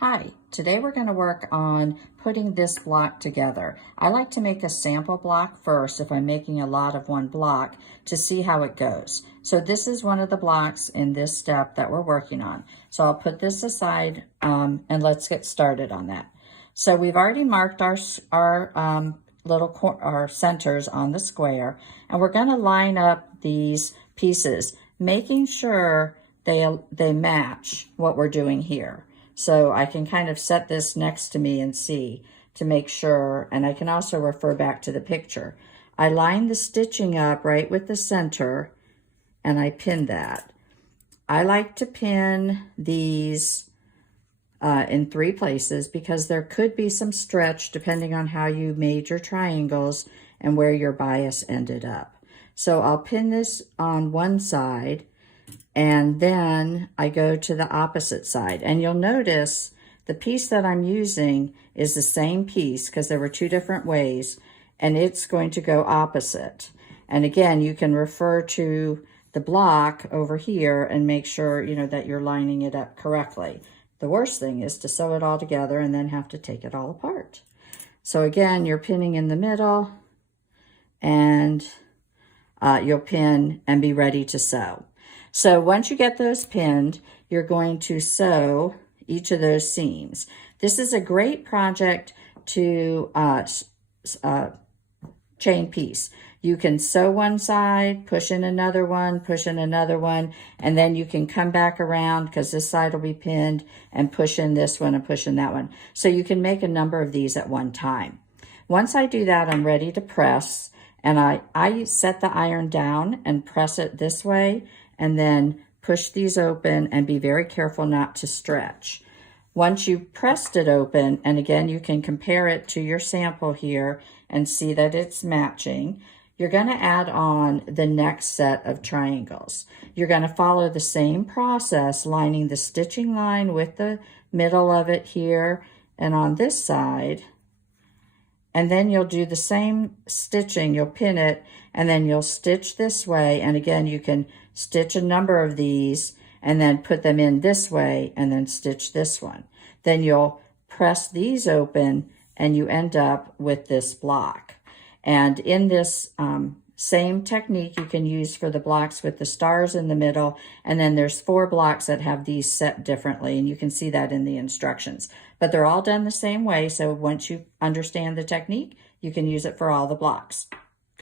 Hi, today we're going to work on putting this block together. I like to make a sample block first if I'm making a lot of one block to see how it goes. So this is one of the blocks in this step that we're working on. So I'll put this aside and let's get started on that. So we've already marked our centers on the square, and we're going to line up these pieces, making sure they match what we're doing here. So I can kind of set this next to me and see to make sure, and I can also refer back to the picture. I line the stitching up right with the center and I pin that. I like to pin these in 3 places because there could be some stretch depending on how you made your triangles and where your bias ended up. So I'll pin this on one side, and then I go to the opposite side. And you'll notice the piece that I'm using is the same piece because there were 2 different ways, and it's going to go opposite. And again, you can refer to the block over here and make sure, that you're lining it up correctly. The worst thing is to sew it all together and then have to take it all apart. So again, you're pinning in the middle, and you'll pin and be ready to sew. So once you get those pinned, you're going to sew each of those seams. This is a great project to chain piece. You can sew one side, push in another one, and then you can come back around because this side will be pinned and push in this one and push in that one. So you can make a number of these at one time. Once I do that, I'm ready to press, and I set the iron down and press it this way, and then push these open and be very careful not to stretch. Once you've pressed it open, and again, you can compare it to your sample here and see that it's matching, you're going to add on the next set of triangles. You're going to follow the same process, lining the stitching line with the middle of it here and on this side. And then you'll do the same stitching. You'll pin it, and then you'll stitch this way. And again, you can stitch a number of these and then put them in this way and then stitch this one. Then you'll press these open and you end up with this block. And in this same technique you can use for the blocks with the stars in the middle, and then there's 4 blocks that have these set differently, and you can see that in the instructions. But they're all done the same way, so once you understand the technique, you can use it for all the blocks.